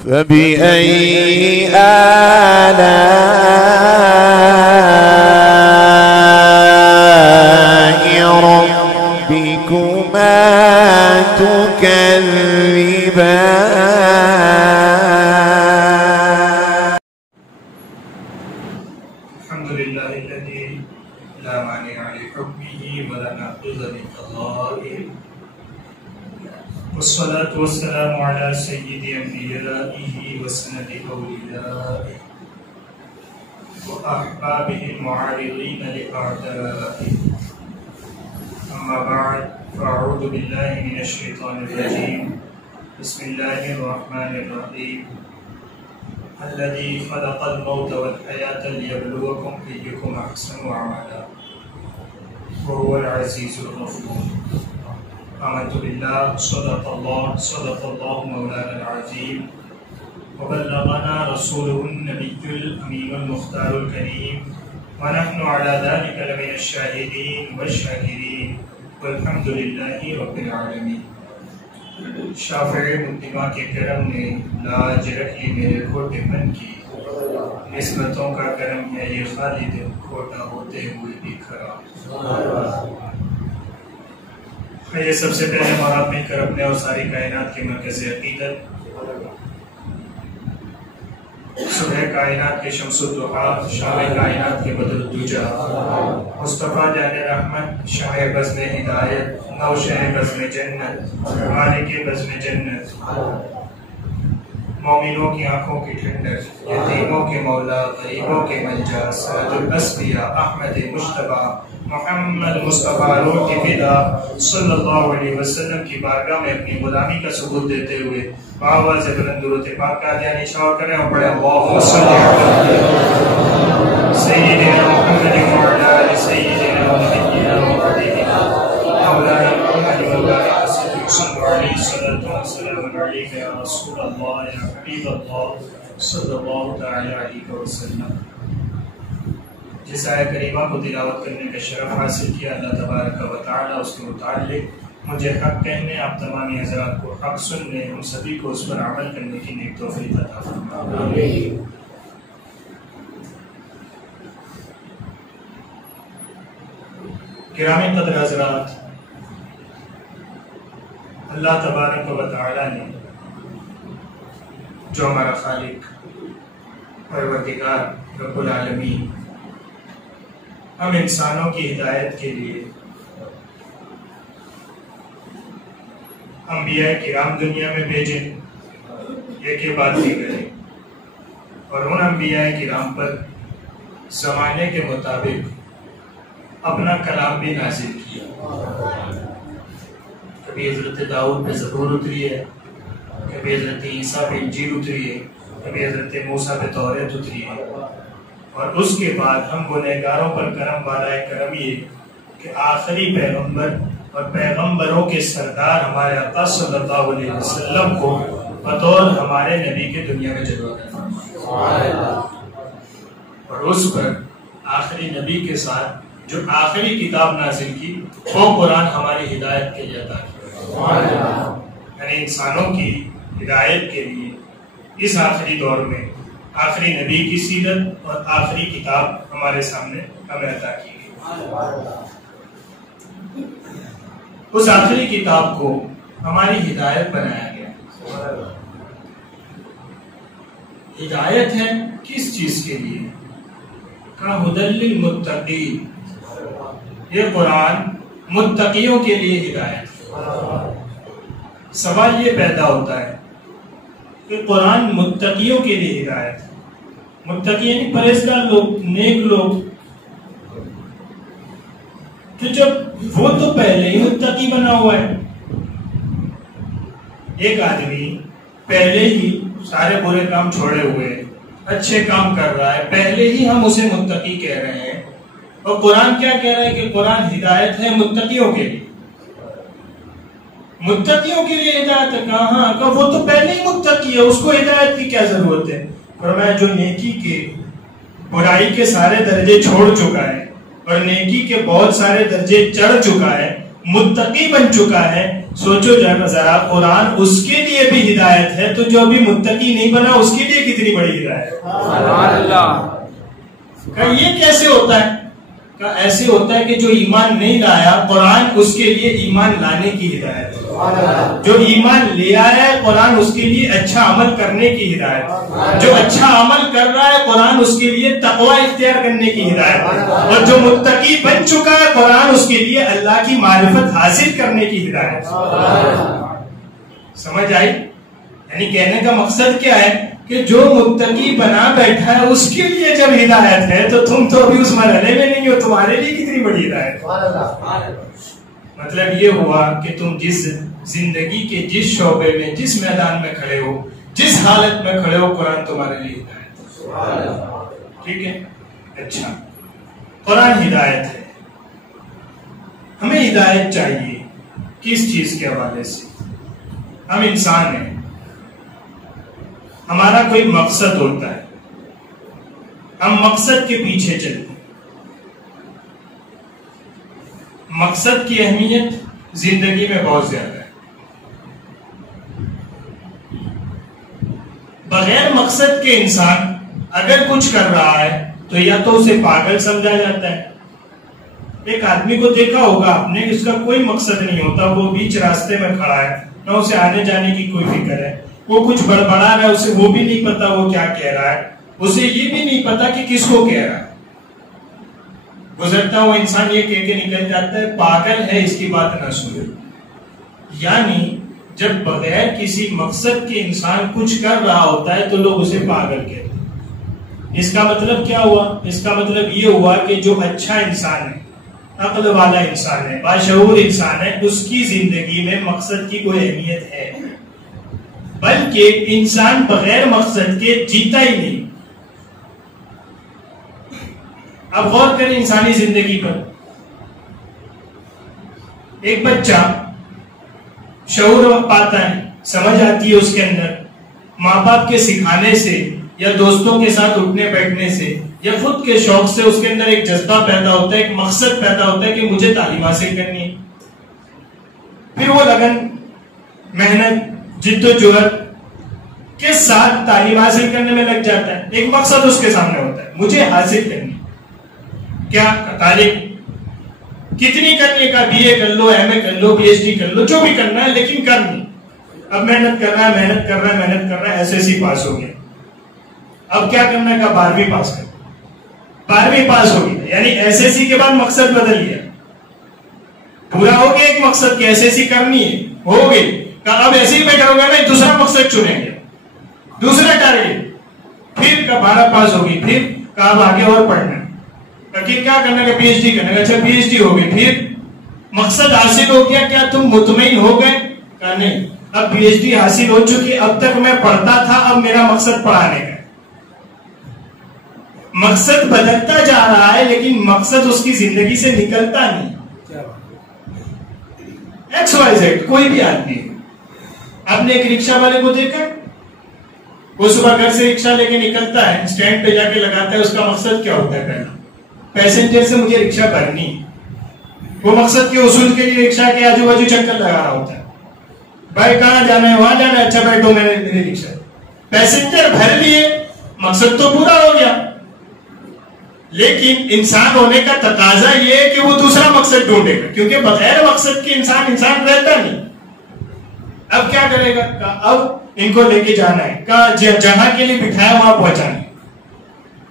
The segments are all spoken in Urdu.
فبأي آلاء ربكما تكذبان. الحمد لله الذي لا مانع لحكمه ولا ناقض لقضائه، والصلاة والسلام على سيد أنبيائه وسند أوليائه وأحبابه المعارضين لأعدائه. أما بعد، فأعوذ بالله من الشيطان الرجيم. بسم الله الرحمن الرحيم. الذي خلق الموت والحياة ليبلوكم أيكم أحسن عملا وهو العزيز الغفور. آمنت بالله صدق الله مولانا العظيم، وبلغنا رسوله النبي الأمين المختار الكريم، ونحن على ذلك لمن الشاهدين والشاكرين، والحمد لله رب العالمين. شافع مقدمہ کے کرم نے لاج رکھی میرے کھوٹے من کی، نسبتوں کا کرم ہے یہ خالد کھوٹا ہوتے ہوئے بھی کھڑا. یہ سب سے پہلے مراد مل کر اپنے اور ساری کائنات کے مرکز عقیدت، صبح کائنات کے شمس الضحیٰ، شام کائنات کے بدر الدجا، مصطفیٰ جان رحمت، شاہ بزم ہدایت، نو شہ بزم جنت، مالک بزم جنت، مومنوں کی آنکھوں کی ٹھنڈک، یتیموں کے مولا، غریبوں کے ملجا، سرد الاسبیاء، احمد مجتبیٰ، محمد مصطفیٰ روح کی فدا صلی اللہ علیہ وسلم کی بارگاہ میں اپنی غلامی کا ثبوت دیتے ہوئے آواز بلند درود پاک کا دھیان شاور کریں اور پڑھیں اللہم صلی علی سیدنا محمد وعلی آل سیدنا ونبینا وحبیبنا مولانا محمد مولانا صلی اللہ وسلم علیہ یا رسول اللہ یا حبیب اللہ صلی اللہ تعالی علیہ وسلم. جس آیت کریمہ کو تلاوت کرنے کا شرف حاصل کیا، اللہ تبارک و تعالی اس کے متعلق مجھے حق کہنے، آپ تمامی حضرات کو حق سننے، ہم سبھی کو اس پر عمل کرنے کی نیک توفیق عطا فرمائے. گرامی قدر حضرات، اللہ تبارک و تعالی نے جو ہمارا خالق پروردگار رب العالمین ہم انسانوں کی ہدایت کے لیے انبیاء کرام دنیا میں بھیجے، یہ کہ بات نہیں کرے، اور ان انبیاء کرام پر زمانے کے مطابق اپنا کلام بھی نازل کیا. کبھی حضرت داؤد پہ زبور اتری ہے، کبھی حضرت عیسیٰ پہ انجیل اتری ہے، کبھی حضرت موسیٰ پہ توریت اتری ہے. اور اس کے بعد ہم گنہگاروں پر کرم بالائے کرم یہ کہ آخری پیغمبر اور پیغمبروں کے سردار ہمارے آقا صلی اللہ علیہ وسلم کو بطور ہمارے نبی کے دنیا میں جلوہ کرنا، اور اس پر آخری نبی کے ساتھ جو آخری کتاب نازل کی وہ قرآن ہماری ہدایت کے لیے عطا کی، یعنی انسانوں کی ہدایت کے لیے اس آخری دور میں آخری نبی کی سیرت اور آخری کتاب ہمارے سامنے ہمیں عطا کی گئی. اس آخری کتاب کو ہماری ہدایت بنایا گیا. ہدایت ہے کس چیز کے لیے؟ کہ ھدی للمتقین، یہ قرآن متقیوں کے لیے ہدایت ہے. سوال یہ پیدا ہوتا ہے کہ قرآن متقیوں کے لیے ہدایت ہے، متقی یعنی پرہیزگار لوگ، نیک لوگ، تو جب وہ تو پہلے ہی متقی بنا ہوا ہے. ایک آدمی پہلے ہی سارے برے کام چھوڑے ہوئے اچھے کام کر رہا ہے، پہلے ہی ہم اسے متقی کہہ رہے ہیں. اور قرآن کیا کہہ رہا ہے کہ قرآن ہدایت ہے متقیوں کے لیے. متقیوں کے لیے ہدایت ہے. کہاں؟ کہ وہ تو پہلے ہی متقی ہے، اس کو ہدایت کی کیا ضرورت ہے. فرمایا جو نیکی کے برائی کے سارے درجے چھوڑ چکا ہے اور نیکی کے بہت سارے درجے چڑھ چکا ہے، متقی بن چکا ہے، سوچو ذرا قرآن اس کے لیے بھی ہدایت ہے تو جو ابھی متقی نہیں بنا اس کے لیے کتنی بڑی ہدایت ہے. سبحان اللہ. یہ کیسے ہوتا ہے؟ ایسے ہوتا ہے کہ جو ایمان نہیں لایا قرآن اس کے لیے ایمان لانے کی ہدایت ہے. جو ایمان لے آیا ہے قرآن اس کے لیے اچھا عمل کرنے کی ہدایت ہے. جو اچھا عمل کر رہا ہے قرآن اس کے لیے تقوی اختیار کرنے کی ہدایت ہے. اور جو متقی بن چکا ہے قرآن اس کے لیے اللہ کی معرفت حاصل کرنے کی ہدایت ہے. سمجھ آئی؟ یعنی کہنے کا مقصد کیا ہے کہ جو متقی بنا بیٹھا ہے اس کے لیے جب ہدایت ہے تو تم تو ابھی اس مرحلے میں نہیں ہو, تمہارے لیے کتنی بڑی ہدایت ہے. مطلب یہ ہوا کہ تم جس زندگی کے جس شعبے میں جس میدان میں کھڑے ہو جس حالت میں کھڑے ہو قرآن تمہارے لیے ہدایت ہے. ٹھیک ہے. اچھا, قرآن ہدایت ہے. ہمیں ہدایت چاہیے کس چیز کے حوالے سے؟ ہم انسان ہیں, ہمارا کوئی مقصد ہوتا ہے, ہم مقصد کے پیچھے چلتے ہیں. مقصد کی اہمیت زندگی میں بہت زیادہ ہے. بغیر مقصد کے انسان اگر کچھ کر رہا ہے تو یا تو اسے پاگل سمجھا جاتا ہے. ایک آدمی کو دیکھا ہوگا آپ نے, اس کا کوئی مقصد نہیں ہوتا, وہ بیچ راستے میں کھڑا ہے, نہ اسے آنے جانے کی کوئی فکر ہے, وہ کچھ بڑبڑا رہا ہے, اسے وہ بھی نہیں پتا وہ کیا کہہ رہا ہے, اسے یہ بھی نہیں پتا کہ کس کو کہہ رہا ہے. گزرتا ہوا انسان یہ کہہ کے نکل جاتا ہے پاگل ہے, اس کی بات نہ سنو. یعنی جب بغیر کسی مقصد کے انسان کچھ کر رہا ہوتا ہے تو لوگ اسے پاگل کہتے ہیں. اس کا مطلب کیا ہوا؟ اس کا مطلب یہ ہوا کہ جو اچھا انسان ہے, عقل والا انسان ہے, باشعور انسان ہے, اس کی زندگی میں مقصد کی کوئی اہمیت ہے, بلکہ انسان بغیر مقصد کے جیتا ہی نہیں. اب غور کریں انسانی زندگی پر. ایک بچہ شعور پاتا ہے, سمجھ آتی ہے اس کے اندر, ماں باپ کے سکھانے سے یا دوستوں کے ساتھ اٹھنے بیٹھنے سے یا خود کے شوق سے اس کے اندر ایک جذبہ پیدا ہوتا ہے, ایک مقصد پیدا ہوتا ہے کہ مجھے تعلیم حاصل کرنی ہے. پھر وہ لگن, محنت, جد و جہد کے ساتھ تعلیم حاصل کرنے میں لگ جاتا ہے. ایک مقصد اس کے سامنے ہوتا ہے, مجھے حاصل کرنی. کیا تعلیم کتنی کرنی ہے؟ بی اے کر لو, ایم اے کر لو, پی ایچ ڈی کر لو, جو بھی کرنا ہے, لیکن کرنی. اب محنت کر رہا ہے, ایس ایس سی پاس ہو گیا. اب کیا کرنا ہے؟ 12ویں پاس کر. 12ویں پاس ہو گیا, یعنی ایس ایس سی کے بعد مقصد بدل گیا. پورا ہو گیا ایک مقصد کہ ایس ایس سی کرنی ہے, ہو گئی. اب ایسے ہی بیٹھا ہوگا نا, دوسرا مقصد چنیں گے, دوسرا ٹارگیٹ. پھر 12 پاس ہوگی, پھر اب آگے اور پڑھنا ہے, کیا کرنا ہے؟ پی ایچ ڈی کرنا ہے. اچھا پی ایچ ڈی ہو گئی, پھر مقصد حاصل ہو گیا, کیا تم مطمئن ہو گئے؟ کہا نہیں, اب پی ایچ ڈی حاصل ہو چکی, اب تک میں پڑھتا تھا, اب میرا مقصد پڑھانے کا. مقصد بدلتا جا رہا ہے لیکن مقصد اس کی زندگی سے نکلتا نہیں. ایکس وائی زیڈ کوئی بھی آدمی, آپ نے ایک رکشہ والے کو دیکھا, وہ صبح گھر سے رکشہ لے کے نکلتا ہے, اسٹینڈ پہ جا کے لگاتا ہے. اس کا مقصد کیا ہوتا ہے؟ پہلا پیسنجر سے مجھے رکشہ بھرنی. وہ مقصد کے اصول کے لیے رکشہ کے آجو باجو چکر لگا رہا ہوتا ہے. بھائی کہاں جانا ہے؟ وہاں جانا ہے. اچھا بیٹھو, میں نے میری رکشہ. پیسنجر بھر لیے, مقصد تو پورا ہو گیا, لیکن انسان ہونے کا تقاضا یہ ہے کہ وہ دوسرا مقصد ڈھونڈے گا, کیونکہ بغیر مقصد کے انسان رہتا نہیں. اب کیا کرے گا؟ اب ان کو لے کے جانا ہے, جہاں کے لیے بٹھایا وہاں پہنچانا ہے.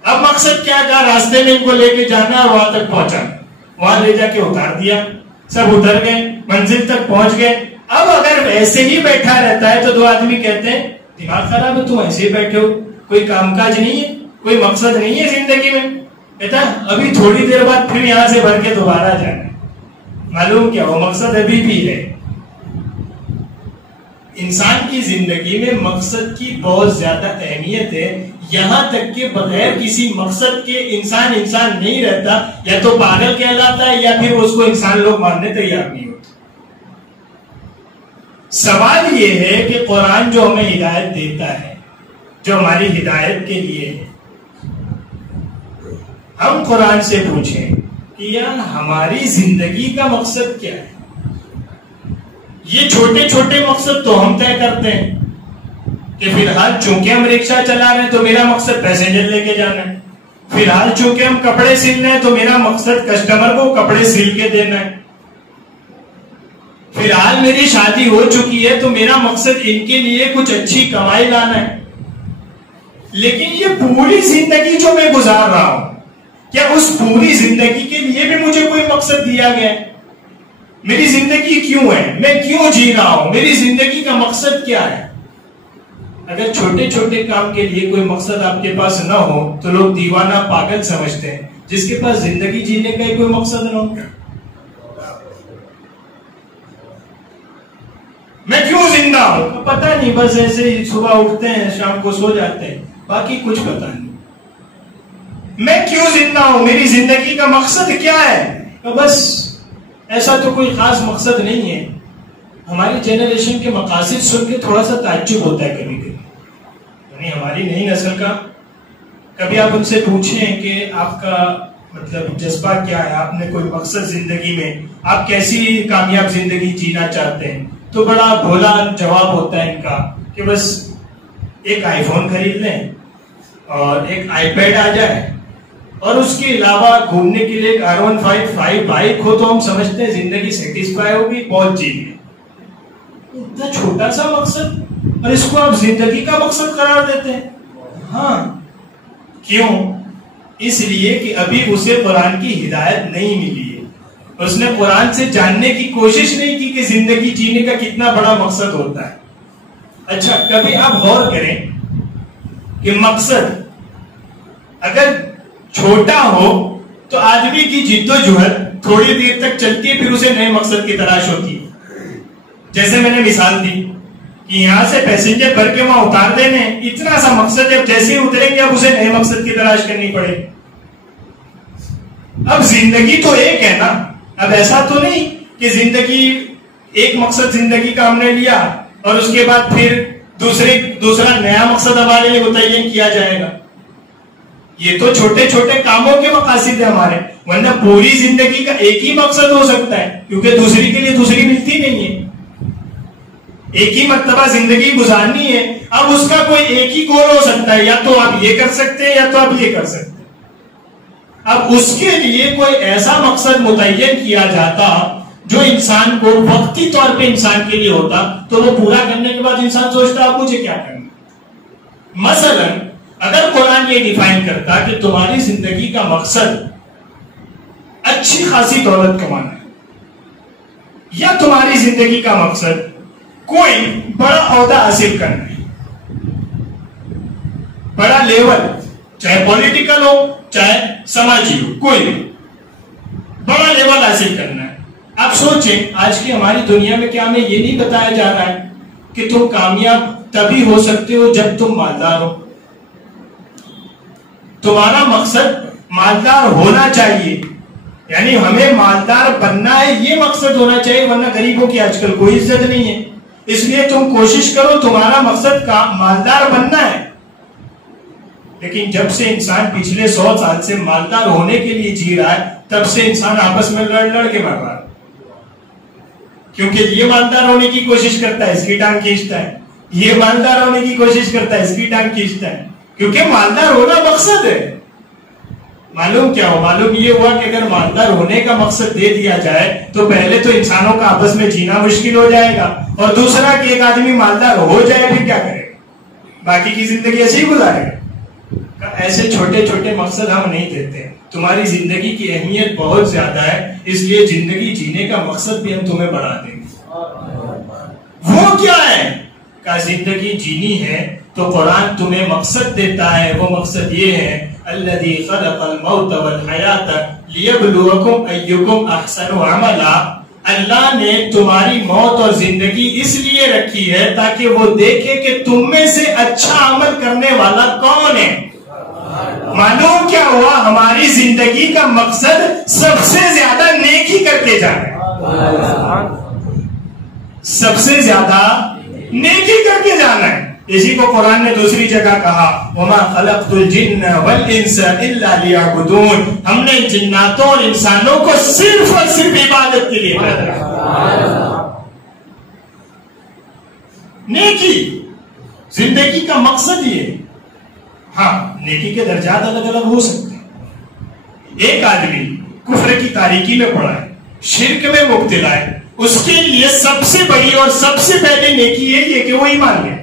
اب مقصد کیا کہا؟ راستے میں ان کو لے کے جانا اور وہاں تک پہنچانا. وہاں لے جا کے اتار دیا, سب اتر گئے, منزل تک پہنچ گئے. اب اگر ایسے ہی بیٹھا رہتا ہے تو 2 آدمی کہتے ہیں دماغ خراب ہے, تم ایسے ہی بیٹھے ہو, کوئی کام کاج نہیں ہے, کوئی مقصد نہیں ہے زندگی میں. کہتا ابھی تھوڑی دیر بعد پھر یہاں سے بھر کے دوبارہ جانا. معلوم کیا وہ مقصد ابھی بھی ہے. انسان کی زندگی میں مقصد کی بہت زیادہ اہمیت ہے, یہاں تک کہ بغیر کسی مقصد کے انسان نہیں رہتا, یا تو پاگل کہلاتا ہے یا پھر اس کو انسان لوگ ماننے تیار نہیں ہوتے. سوال یہ ہے کہ قرآن جو ہمیں ہدایت دیتا ہے, جو ہماری ہدایت کے لیے ہے, ہم قرآن سے پوچھیں کہ یار ہماری زندگی کا مقصد کیا ہے, یہ چھوٹے چھوٹے مقصد تو ہم طے کرتے ہیں کہ فی الحال چونکہ ہم رکشہ چلا رہے ہیں تو میرا مقصد پیسنجر لے کے جانا ہے، فی الحال چونکہ ہم کپڑے سل رہے ہیں تو میرا مقصد کسٹمر کو کپڑے سل کے دینا ہے، فی الحال میری شادی ہو چکی ہے تو میرا مقصد ان کے لیے کچھ اچھی کمائی لانا ہے. لیکن یہ پوری زندگی جو میں گزار رہا ہوں، کیا اس پوری زندگی کے لیے بھی مجھے کوئی مقصد دیا گیا ہے؟ میری زندگی کیوں ہے؟ میں کیوں جی رہا ہوں؟ میری زندگی کا مقصد کیا ہے؟ اگر چھوٹے چھوٹے کام کے لیے کوئی مقصد آپ کے پاس نہ ہو تو لوگ دیوانہ پاگل سمجھتے ہیں. جس کے پاس زندگی جینے کا کوئی مقصد نہ ہو، میں کیوں زندہ ہوں پتہ نہیں، بس ایسے ہی صبح اٹھتے ہیں شام کو سو جاتے ہیں، باقی کچھ پتہ نہیں. میں کیوں زندہ ہوں؟ میری زندگی کا مقصد کیا ہے؟ بس ایسا تو کوئی خاص مقصد نہیں ہے. ہماری جنریشن کے مقاصد سن کے تھوڑا سا تعجب ہوتا ہے کبھی کبھی، یعنی ہماری نئی نسل کا. کبھی آپ ان سے پوچھیں کہ آپ کا مطلب جذبہ کیا ہے، آپ نے کوئی مقصد زندگی میں، آپ کیسی کامیاب زندگی جینا چاہتے ہیں، تو بڑا بھولا جواب ہوتا ہے ان کا کہ بس ایک آئی فون خرید لیں اور ایک آئی پیڈ آ جائے اور اس کے علاوہ گھومنے کے لیے ایک R155 بائک ہو تو ہم سمجھتے ہیں زندگی سیٹسفائی ہوگی، بہت جی گئے. اتنا چھوٹا سا مقصد اور اس کو آپ زندگی کا مقصد قرار دیتے ہیں. ہاں کیوں؟ اس لیے کہ ابھی اسے قرآن کی ہدایت نہیں ملی ہے، اس نے قرآن سے جاننے کی کوشش نہیں کی کہ زندگی جینے کا کتنا بڑا مقصد ہوتا ہے. اچھا کبھی آپ غور کریں کہ مقصد اگر چھوٹا ہو تو آدمی کی جد و جہد تھوڑی دیر تک چلتی ہے، پھر اسے نئے مقصد کی تلاش ہوتی ہے. جیسے میں نے مثال دی کہ یہاں سے پیسنجر بھر کے وہاں اتار دینے، اتنا سا مقصد ہے، جیسے ہی اتریں گے اب اسے نئے مقصد کی تلاش کرنی پڑے. اب زندگی تو ایک ہے نا، اب ایسا تو نہیں کہ زندگی ایک مقصد زندگی کا ہم نے لیا اور اس کے بعد پھر دوسرا نیا مقصد ہمارے لیے متعین کیا جائے گا. یہ تو چھوٹے چھوٹے کاموں کے مقاصد ہیں ہمارے، ورنہ پوری زندگی کا ایک ہی مقصد ہو سکتا ہے، کیونکہ دوسری کے لیے دوسری ملتی نہیں ہے. ایک ہی مرتبہ زندگی گزارنی ہے، اب اس کا کوئی ایک ہی گول ہو سکتا ہے، یا تو آپ یہ کر سکتے ہیں یا تو آپ یہ کر سکتے ہیں. اب اس کے لیے کوئی ایسا مقصد متعین کیا جاتا جو انسان کو وقتی طور پہ انسان کے لیے ہوتا، تو وہ پورا کرنے کے بعد انسان سوچتا اب مجھے کیا کرنا. مثلا اگر قرآن یہ ڈیفائن کرتا کہ تمہاری زندگی کا مقصد اچھی خاصی دولت کمانا ہے، یا تمہاری زندگی کا مقصد کوئی بڑا عہدہ حاصل کرنا ہے، بڑا لیول، چاہے پولیٹیکل ہو چاہے سماجی ہو، کوئی بھی بڑا لیول حاصل کرنا ہے. آپ سوچیں آج کی ہماری دنیا میں کیا ہمیں یہ نہیں بتایا جا رہا ہے کہ تم کامیاب تبھی ہو سکتے ہو جب تم مالدار ہو؟ تمہارا مقصد مالدار ہونا چاہیے، یعنی ہمیں مالدار بننا ہے، یہ مقصد ہونا چاہیے، ورنہ غریبوں کی آج کل کوئی عزت نہیں ہے. اس لیے تم کوشش کرو تمہارا مقصد مالدار بننا ہے. لیکن جب سے انسان پچھلے 100 سال سے مالدار ہونے کے لیے جی رہا ہے، تب سے انسان آپس میں لڑ کے مر رہا ہے، کیونکہ یہ مالدار ہونے کی کوشش کرتا ہے، اس کی ٹانگ کھینچتا ہے، یہ مالدار ہونے کی کوشش کرتا ہے، اس کی ٹانگ کھینچتا ہے، کیونکہ مالدار ہونا مقصد ہے. معلوم کیا ہو؟ معلوم یہ ہوا کہ اگر مالدار ہونے کا مقصد دے دیا جائے تو پہلے تو انسانوں کا آپس میں جینا مشکل ہو جائے گا، اور دوسرا کہ ایک آدمی مالدار ہو جائے پھر کیا کرے گا؟ باقی کی زندگی ایسے ہی گزارے گا. ایسے چھوٹے چھوٹے مقصد ہم نہیں دیتے. تمہاری زندگی کی اہمیت بہت زیادہ ہے، اس لیے زندگی جینے کا مقصد بھی ہم تمہیں بڑھا دیں گے. وہ کیا ہے؟ کہ زندگی جینی ہے تو قرآن تمہیں مقصد دیتا ہے. وہ مقصد یہ ہے الذی خلق الموت والحیات لیبلوکم ایکم احسن عملا. اللہ نے تمہاری موت اور زندگی اس لیے رکھی ہے تاکہ وہ دیکھے کہ تم میں سے اچھا عمل کرنے والا کون ہے. معلوم کیا ہوا؟ ہماری زندگی کا مقصد سب سے زیادہ نیکی کر کے جانا ہے، سب سے زیادہ نیکی کر کے جانا ہے. اسی کو قرآن نے دوسری جگہ کہا وَمَا خَلَقْتُ الْجِنَّ وَالْإِنسَ إِلَّا لِيَعْبُدُونَ. ہم نے جناتوں اور انسانوں کو صرف اور صرف عبادت کے لیے پیدا کیا. نیکی زندگی کا مقصد یہ ہے. ہاں نیکی کے درجات الگ الگ ہو سکتے ہیں. ایک آدمی کفر کی تاریکی میں پڑا ہے, شرک میں مبتلا ہے, اس کے لیے سب سے بڑی اور سب سے پہلے نیکی یہی ہے کہ وہ ایمان لے,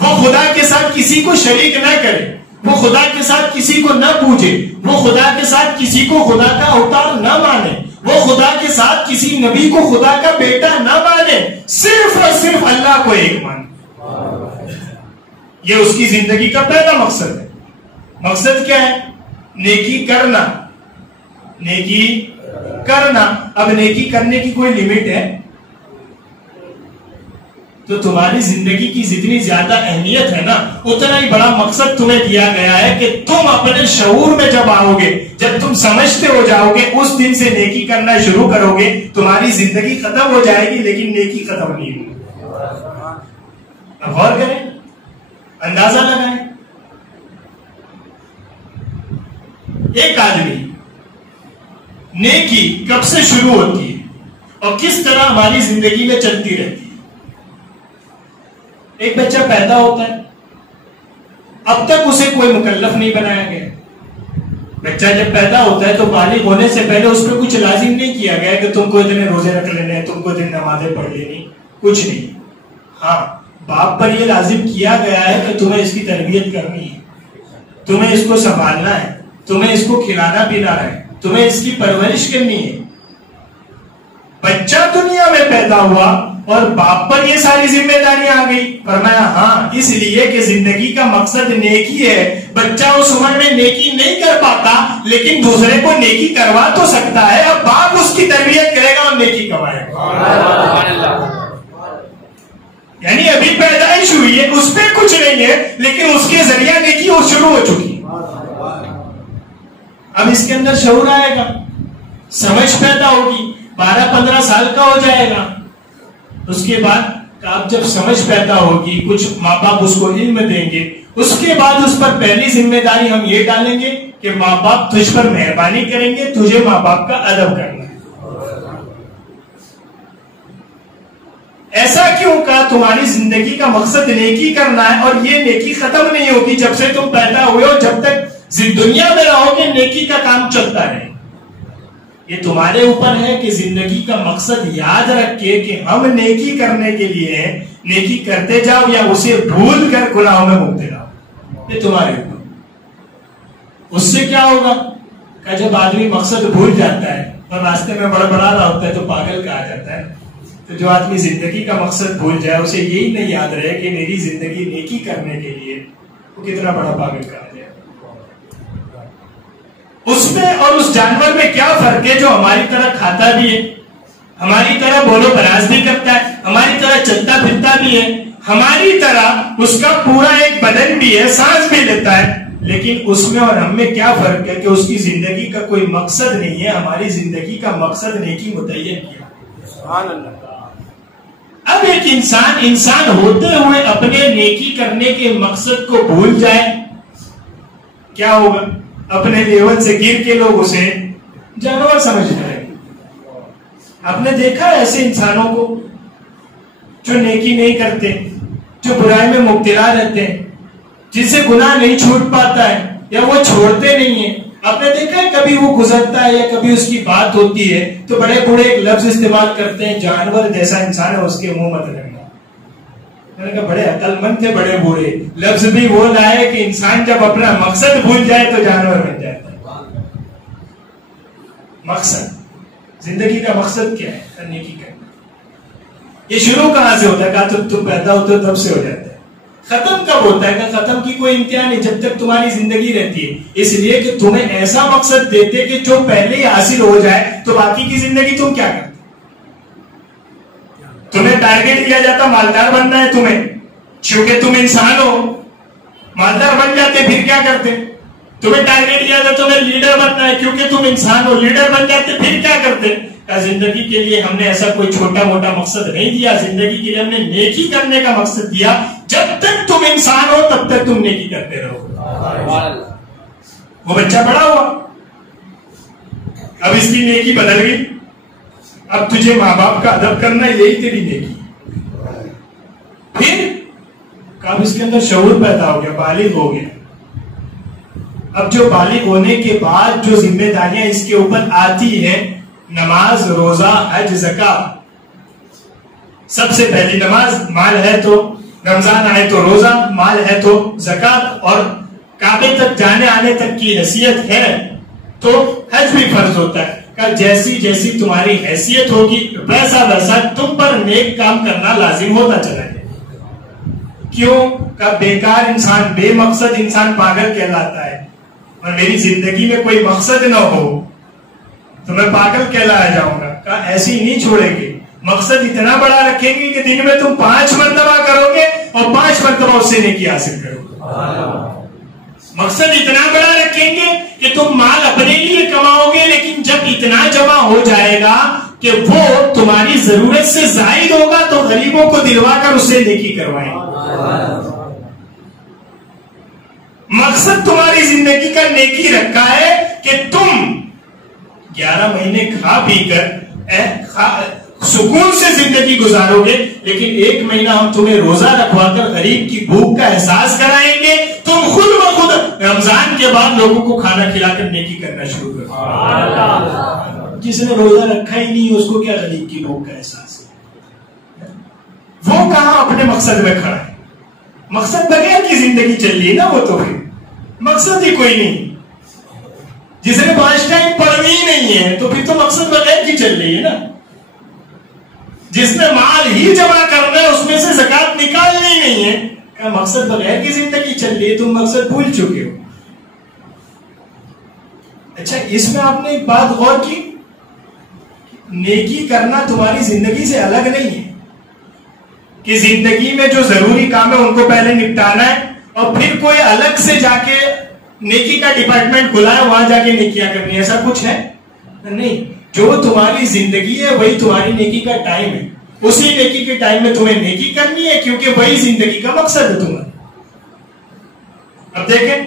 وہ خدا کے ساتھ کسی کو شریک نہ کرے, وہ خدا کے ساتھ کسی کو نہ پوجے, وہ خدا کے ساتھ کسی کو خدا کا اوتار نہ مانے, وہ خدا کے ساتھ کسی نبی کو خدا کا بیٹا نہ مانے, صرف اور صرف اللہ کو ایک مانے. یہ اس کی زندگی کا پہلا مقصد ہے. مقصد کیا ہے؟ نیکی کرنا. نیکی کرنا. اب نیکی کرنے کی کوئی لمٹ ہے؟ تو تمہاری زندگی کی جتنی زیادہ اہمیت ہے نا, اتنا ہی بڑا مقصد تمہیں دیا گیا ہے کہ تم اپنے شعور میں جب آؤ گے, جب تم سمجھتے ہو جاؤ گے, اس دن سے نیکی کرنا شروع کرو گے. تمہاری زندگی ختم ہو جائے گی لیکن نیکی ختم نہیں ہوگی. اب غور کریں, اندازہ لگائیں. ایک آدمی نیکی کب سے شروع ہوتی ہے اور کس طرح ہماری زندگی میں چلتی رہتی ہے. ایک بچہ پیدا ہوتا ہے, اب تک اسے کوئی مکلف نہیں بنایا گیا. بچہ جب پیدا ہوتا ہے تو بالغ ہونے سے پہلے اس پہ کچھ لازم نہیں کیا گیا کہ تم کو اتنے روزے رکھ لینے ہیں, تم کو اتنی نمازیں پڑھ لینی, کچھ نہیں. ہاں باپ پر یہ لازم کیا گیا ہے کہ تمہیں اس کی تربیت کرنی ہے, تمہیں اس کو سنبھالنا ہے, تمہیں اس کو کھلانا پینا ہے, تمہیں اس کی پرورش کرنی ہے. بچہ دنیا میں پیدا ہوا اور باپ پر یہ ساری ذمہ داریاں آ گئی. فرمایا ہاں اس لیے کہ زندگی کا مقصد نیکی ہے. بچہ اس عمر میں نیکی نہیں کر پاتا لیکن دوسرے کو نیکی کروا تو سکتا ہے. اب باپ اس کی تربیت کرے گا اور نیکی کمائے گا. یعنی ابھی پیدائش ہوئی ہے, اس پہ کچھ نہیں ہے لیکن اس کے ذریعہ نیکی وہ شروع ہو چکی. اب اس کے اندر شعور آئے گا, سمجھ پیدا ہوگی, 12-15 سال کا ہو جائے گا. اس کے بعد اب جب سمجھ پیدا ہوگی, کچھ ماں باپ اس کو علم دیں گے, اس کے بعد اس پر پہلی ذمہ داری ہم یہ ڈالیں گے کہ ماں باپ تجھ پر مہربانی کریں گے, تجھے ماں باپ کا ادب کرنا ہے. ایسا کیوں کہا؟ تمہاری زندگی کا مقصد نیکی کرنا ہے اور یہ نیکی ختم نہیں ہوگی جب سے تم پیدا ہوئے ہو, جب تک دنیا میں رہو گے نیکی کا کام چلتا رہے. یہ تمہارے اوپر ہے کہ زندگی کا مقصد یاد رکھ کے کہ ہم نیکی کرنے کے لیے نیکی کرتے جاؤ یا اسے بھول کر گناہوں میں مبتلا ہو. یہ تمہارے اوپر. اس سے کیا ہوگا کہ جب آدمی مقصد بھول جاتا ہے اور راستے میں بڑبڑا رہا ہوتا ہے تو پاگل کہا جاتا ہے. تو جو آدمی زندگی کا مقصد بھول جائے, اسے یہی نہیں یاد رہے کہ میری زندگی نیکی کرنے کے لیے, وہ کتنا بڑا پاگل کہا جائے. اس میں اور اس جانور میں کیا فرق ہے جو ہماری طرح کھاتا بھی ہے, ہماری طرح بولو براز بھی کرتا ہے, ہماری طرح چلتا پھرتا بھی ہے, ہماری طرح اس کا پورا ایک بدن بھی ہے, سانس بھی لیتا ہے, لیکن اس میں اور ہم میں کیا فرق ہے کہ اس کی زندگی کا کوئی مقصد نہیں ہے. ہماری زندگی کا مقصد نیکی متعین کیا. سبحان اللہ. اب ایک انسان ہوتے ہوئے اپنے نیکی کرنے کے مقصد کو بھول جائے, کیا ہوگا؟ اپنے لیول سے گر کے لوگ اسے جانور سمجھ رہے ہیں. آپ نے دیکھا ہے ایسے انسانوں کو جو نیکی نہیں کرتے, جو برائی میں مبتلا رہتے ہیں, جن سے گناہ نہیں چھوٹ پاتا ہے یا وہ چھوڑتے نہیں ہیں. آپ نے دیکھا ہے کبھی وہ گزرتا ہے یا کبھی اس کی بات ہوتی ہے تو بڑے بڑے ایک لفظ استعمال کرتے ہیں, جانور جیسا انسان ہے اس کے منہ مت لگنا. میں نے کہا بڑے عقل مند تھے بڑے بوڑھے, لفظ بھی وہ لائے کہ انسان جب اپنا مقصد بھول جائے تو جانور بن جاتا ہے. مقصد زندگی کا مقصد کیا ہے؟ نیکی کرنا. یہ شروع کہاں سے ہوتا ہے؟ کہا تم پیدا ہوتے ہو تب سے ہو جاتا ہے. ختم کب ہوتا ہے؟ کہ ختم کی کوئی امتحان نہیں, جب تک تمہاری زندگی رہتی ہے. اس لیے کہ تمہیں ایسا مقصد دیتے کہ جو پہلے ہی حاصل ہو جائے تو باقی کی زندگی تم کیا کرتے. تمہیں ٹارگیٹ دیا جاتا مالدار بننا ہے تمہیں, چونکہ تم انسان ہو, مالدار بن جاتے پھر کیا کرتے. تمہیں ٹارگیٹ دیا جاتا تمہیں لیڈر بننا ہے کیونکہ تم انسان ہو, لیڈر بن جاتے پھر کیا کرتے. زندگی کے لیے ہم نے ایسا کوئی چھوٹا موٹا مقصد نہیں دیا, زندگی کے لیے ہم نے نیکی کرنے کا مقصد دیا. جب تک تم انسان ہو تب تک تم نیکی کرتے رہو. وہ بچہ بڑا ہوا, اب اس کی نیکی بدل گئی. اب تجھے ماں باپ کا ادب کرنا یہی تیری نیکی. پھر اب اس کے اندر شعور پیدا ہو گیا، بالغ ہو گیا. اب جو بالغ ہونے کے بعد جو ذمہ داریاں اس کے اوپر آتی ہیں، نماز، روزہ، حج، زکات. سب سے پہلی نماز، مال ہے تو رمضان آئے تو روزہ، مال ہے تو زکات، اور کعبے تک جانے آنے تک کی حیثیت ہے تو حج بھی فرض ہوتا ہے. کہ جیسی جیسی تمہاری حیثیت ہوگی ویسا ویسا تم پر نیک کام کرنا لازم ہوتا چلا جائے. کیوں کہ بیکار انسان، بے مقصد انسان پاگل کہلاتا ہے. اور میری زندگی میں کوئی مقصد نہ ہو تو میں پاگل کہلایا جاؤں گا. کہ ایسی نہیں چھوڑیں گے، مقصد اتنا بڑا رکھیں گے کہ دن میں تم 5 مرتبہ کرو گے اور 5 مرتبہ اس سے نیکی حاصل کرو گے. مقصد اتنا بڑا رکھیں گے کہ تم مال اپنے لیے کماؤ گے، لیکن جب اتنا جمع ہو جائے گا کہ وہ تمہاری ضرورت سے زائد ہوگا تو غریبوں کو دلوا کر اس سے نیکی کروائیں گے. مقصد تمہاری زندگی کا نیکی رکھا ہے کہ تم 11 مہینے کھا پی کر سکون سے زندگی گزارو گے، لیکن 1 مہینہ ہم تمہیں روزہ رکھوا کر غریب کی بھوک کا احساس کرائیں گے. تم خود بخود رمضان کے بعد لوگوں کو کھانا کھلا کر نیکی کرنا شروع کرو. جس نے روزہ رکھا ہی نہیں اس کو کیا غریب کی بھوک کا احساس ہے؟ وہ کہاں اپنے مقصد میں کھڑا ہے؟ مقصد بغیر کی زندگی چل رہی ہے نا. وہ تو پھر مقصد ہی کوئی نہیں. جس نے 5 ٹائم پڑھنی ہی نہیں ہے تو پھر تو مقصد بغیر کی چل رہی ہے نا. جس نے مال ہی جمع کرنا ہے اس میں سے زکات نکالنی نہیں ہے، کہ مقصد بغیر کی زندگی چل رہی ہے. تم مقصد بھول چکے ہو. اچھا، اس میں آپ نے ایک بات غور کی، نیکی کرنا تمہاری زندگی سے الگ نہیں ہے. کہ زندگی میں جو ضروری کام ہے ان کو پہلے نپٹانا ہے اور پھر کوئی الگ سے جا کے نیکی کا ڈپارٹمنٹ کھلا ہے وہاں جا کے نیکیاں کرنی، ایسا کچھ ہے نہیں. جو تمہاری زندگی ہے وہی تمہاری نیکی کا ٹائم ہے. اسی نیکی کے ٹائم میں تمہیں نیکی کرنی ہے کیونکہ وہی زندگی کا مقصد ہے تمہارا. اب دیکھیں،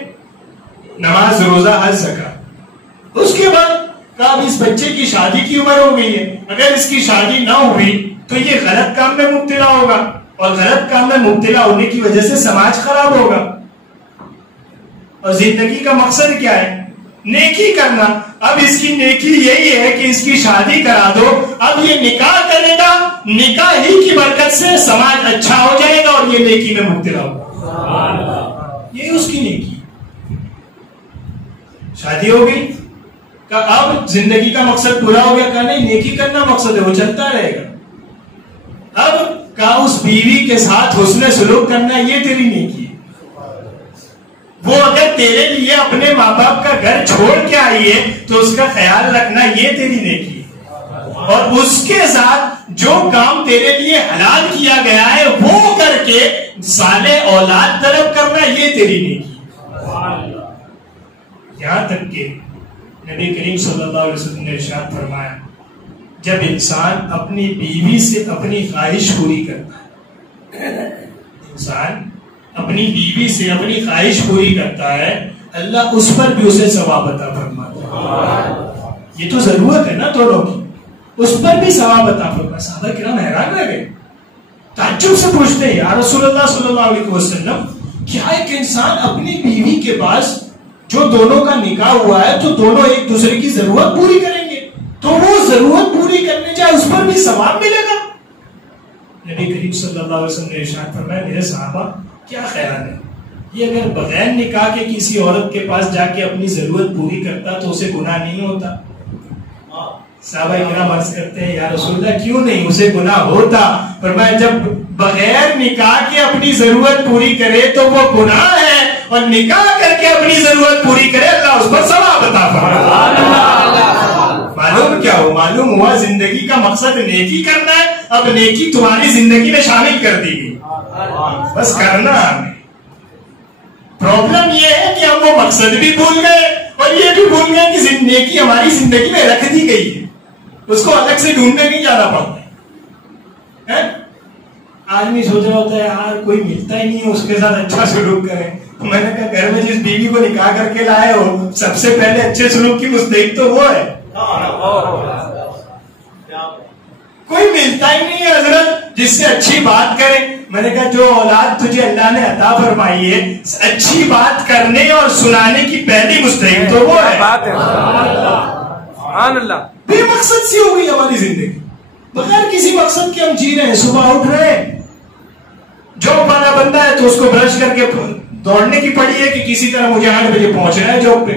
نماز، روزہ، حج، زکات. اس کے بعد اب اس بچے کی شادی کی عمر ہو گئی ہے. اگر اس کی شادی نہ ہوئی تو یہ غلط کام میں مبتلا ہوگا، اور غلط کام میں مبتلا ہونے کی وجہ سے سماج خراب ہوگا. اور زندگی کا مقصد کیا ہے؟ نیکی کرنا. اب اس کی نیکی یہی ہے کہ اس کی شادی کرا دو. اب یہ نکاح کرے گا، نکاح ہی کی برکت سے سماج اچھا ہو جائے گا اور یہ نیکی میں مبتلا ہوگا. یہ اس کی نیکی. شادی ہو گئی کہ اب زندگی کا مقصد پورا ہو گیا. کہ نہیں، نیکی کرنا مقصد ہے، وہ چلتا رہے گا. اب کا اس بیوی کے ساتھ حسن سلوک کرنا یہ تیری نیکی ہے. وہ اگر تیرے لیے اپنے ماں باپ کا گھر چھوڑ کے آئی ہے تو اس کا خیال رکھنا یہ تیری نیکی ہے. اور اس کے ساتھ جو کام تیرے لیے حلال کیا گیا ہے وہ کر کے صالح اولاد طلب کرنا یہ تیری نیکی ہے. یہاں تک کہ نبی کریم صلی اللہ علیہ وسلم نے ارشاد فرمایا، جب انسان اپنی بیوی سے اپنی خواہش پوری کرتا ہے، انسان اپنی بیوی سے اپنی خواہش پوری کرتا ہے، اللہ اس پر بھی اسے ثواب عطا فرماتا ہے. یہ تو ضرورت ہے نا دونوں کی، اس پر بھی ثواب عطا فرماتا. صحابہ کرام حیران رہ گئے، تعجب سے پوچھتے ہیں، یا رسول اللہ صلی اللہ علیہ وسلم، کیا ایک انسان اپنی بیوی کے پاس جو دونوں کا نکاح ہوا ہے تو دونوں ایک دوسرے کی ضرورت پوری کریں گے تو وہ ضرورت پوری کرنے جائے اس پر بھی ثواب ملے گا؟ نبی کریم صلی اللہ علیہ وسلم نے ارشاد فرمایا، میرے صحابہ کیا خیال ہے، یہ اگر بغیر نکاح کے کسی عورت کے پاس جا کے اپنی ضرورت پوری کرتا تو اسے گناہ نہیں ہوتا؟ صحابہ کرام عرض کرتے ہیں، یا رسول اللہ کیوں نہیں، اسے گناہ ہوتا. فرمایا جب بغیر نکاح کے اپنی ضرورت پوری کرے تو وہ گناہ ہے، اور نکاح کر کے اپنی ضرورت پوری کرے اللہ اس پر ثواب عطا فرمائے. معلوم کیا ہو؟ معلوم ہوا زندگی کا مقصد نیکی کرنا ہے. اب نیکی تمہاری زندگی میں شامل کر دی گئی، بس کرنا ہمیں. پرابلم یہ ہے کہ ہم وہ مقصد بھی بھول گئے اور یہ بھی بھول گئے کہ نیکی ہماری زندگی میں رکھ دی گئی ہے، اس کو الگ سے ڈھونڈنے نہیں جانا پڑتا ہے. آدمی سوچ رہا ہوتا ہے یار کوئی ملتا ہی نہیں ہے اس کے ساتھ اچھا سلوک کریں. میں نے کہا گھر میں جس بیوی کو نکاح کر کے لائے ہو سب سے پہلے اچھے سلوک کی مستحق تو وہ ہے. کوئی ملتا ہی نہیں ہے حضرت جس سے اچھی بات کرے. میں نے کہا جو اولاد تجھے اللہ نے عطا فرمائی ہے اچھی بات کرنے اور سنانے کی پہلی مستحق تو وہ ہے. سبحان اللہ. بے مقصد سی ہو گئی ہماری زندگی, بغیر کسی مقصد کے ہم جی رہے ہیں. صبح اٹھ رہے ہیں, جاب والا بندہ ہے تو اس کو برش کر کے دوڑنے کی پڑی ہے کہ کسی طرح مجھے 8 بجے پہنچنا ہے جاب پہ.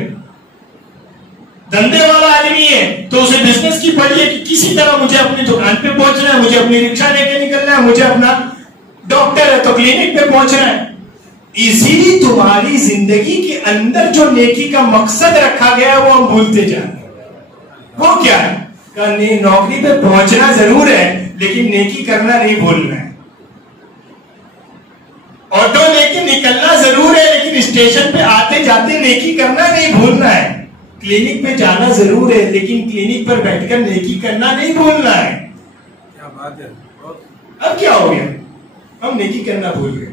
دھندے والا آدمی ہے تو اسے بزنس کی پڑی ہے کہ کسی طرح مجھے اپنی دکان پہ پہنچنا ہے, مجھے اپنی رکشا لے کے نکلنا ہے, مجھے اپنا ڈاکٹر ہے تو کلینک پہ پہنچنا ہے. اسی تمہاری زندگی کے اندر جو نیکی کا مقصد رکھا گیا ہے وہ ہم بھولتے جا رہے ہیں. وہ کیا ہے؟ کہ نوکری پہ پہنچنا ضرور ہے لیکن نیکی کرنا نہیں بھولنا ہے. آٹو لے کے نکلنا ضرور ہے لیکن اسٹیشن پہ آتے جاتے نیکی کرنا نہیں بھولنا ہے. کلینک پہ جانا ضرور ہے لیکن کلینک پر بیٹھ کر نیکی کرنا نہیں بھولنا ہے. کیا بات ہے. اب کیا ہو گیا؟ ہم نیکی کرنا بھول گئے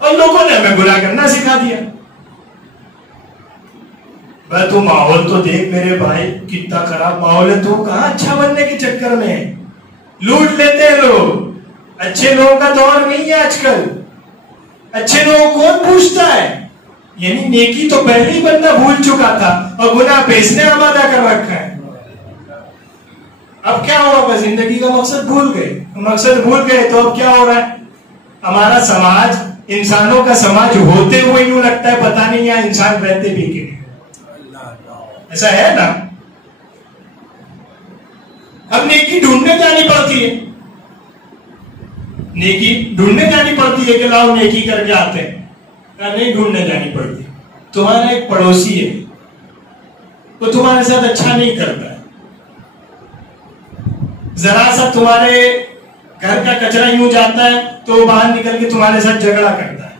اور لوگوں نے ہمیں برا کرنا سکھا دیا. بھائی تو ماحول تو دیکھ میرے بھائی, کتنا خراب ماحول ہے. تو کہاں اچھا بننے کے چکر میں لوٹ لیتے ہیں لوگ. اچھے لوگوں کا دور نہیں ہے آج کل. اچھے لوگوں کون پوچھتا ہے؟ یعنی نیکی تو پہلے ہی بندہ بھول چکا تھا اور گناہ پہ اس نے آمادہ کر رکھا ہے. اب کیا ہوا؟ بس زندگی کا مقصد بھول گئے. مقصد بھول گئے تو اب کیا ہو رہا ہے؟ ہمارا سماج, انسانوں کا سماج ہوتے ہوئے یوں لگتا ہے پتہ نہیں یہاں انسان رہتے بھی کہ ایسا ہے نا. اب نیکی ڈھونڈنے جانی پڑتی ہے. نیکی ڈھونڈنے جانی پڑتی ہے کہ لاؤ نیکی کر کے آتے ہیں. نہیں ڈھونڈنے جانی پڑتی. تمہارا ایک پڑوسی ہے, وہ تمہارے ساتھ اچھا نہیں کرتا ہے. ذرا سا تمہارے گھر کا کچرا یوں جاتا ہے تو وہ باہر نکل کے تمہارے ساتھ جھگڑا کرتا ہے.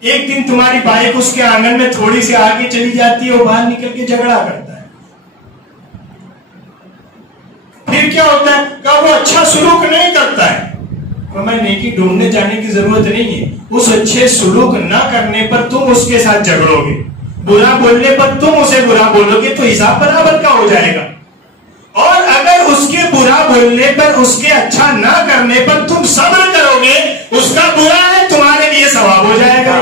ایک دن تمہاری بائک اس کے آنگن میں تھوڑی سی آگے چلی جاتی ہے, وہ باہر نکل کے جھگڑا کرتا ہے. پھر کیا ہوتا ہے کہ وہ اچھا سلوک نہیں کرتا ہے. میں نیکی ڈھونڈنے جانے کی ضرورت نہیں ہے. اس اچھے سلوک نہ کرنے پر تم اس کے ساتھ جھگڑو گے, برا بولنے پر تم اسے برا بولو گے تو حساب برابر کا ہو جائے گا. اور اگر اس کے برا بولنے پر, اس کے اچھا نہ کرنے پر تم صبر کرو گے, اس کا برا ہے تمہارے لیے ثواب ہو جائے گا.